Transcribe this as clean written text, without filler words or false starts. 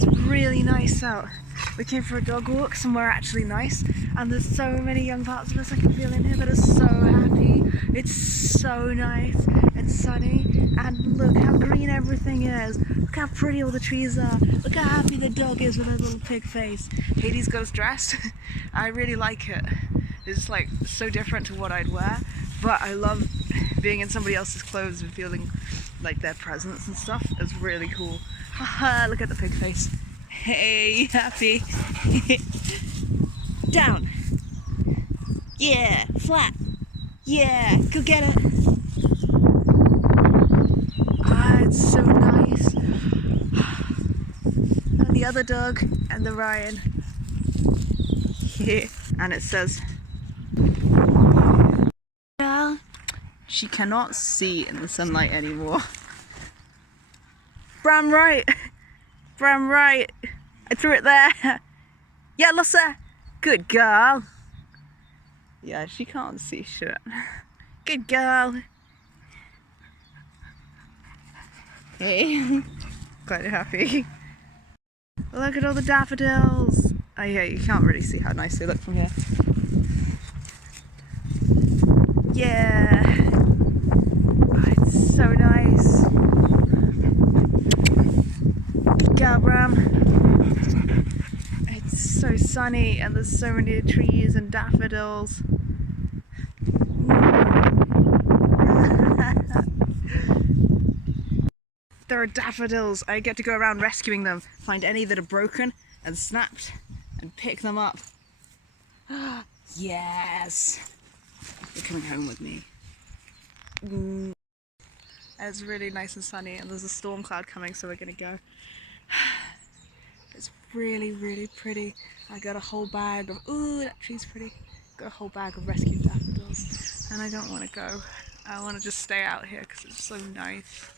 It's really nice out. We came for a dog walk somewhere actually nice, and there's so many young parts of us I can feel in here that are so happy. It's so nice and sunny, and look how green everything is. Look how pretty all the trees are. Look how happy the dog is with her little pig face. Hades goes dressed. I really like it. It's like so different to what I'd wear, but I love being in somebody else's clothes and feeling like their presence and stuff. It's really cool. Haha, look at the pig face. Hey, happy. Down. Yeah, flat. Yeah, go get it. Ah, it's so nice. And the other dog and the Ryan. Yeah. And it says, well, she cannot see in the sunlight anymore. Bram right. Bram right. I threw it there. Yeah, Lussa. Good girl. Yeah, she can't see shit. Good girl. Hey. Quite happy. Look at all the daffodils. Oh yeah, you can't really see how nice they look from here. Yeah. Oh, it's so nice. Good girl, Bram. It's so sunny and there's so many trees and daffodils. There are daffodils. I get to go around rescuing them, find any that are broken and snapped and pick them up. Yes! You're coming home with me. It's really nice and sunny and there's a storm cloud coming, so we're gonna go. It's really, really pretty. I got a whole bag of, ooh, that tree's pretty. Got a whole bag of rescued daffodils and I don't want to go. I want to just stay out here because it's so nice.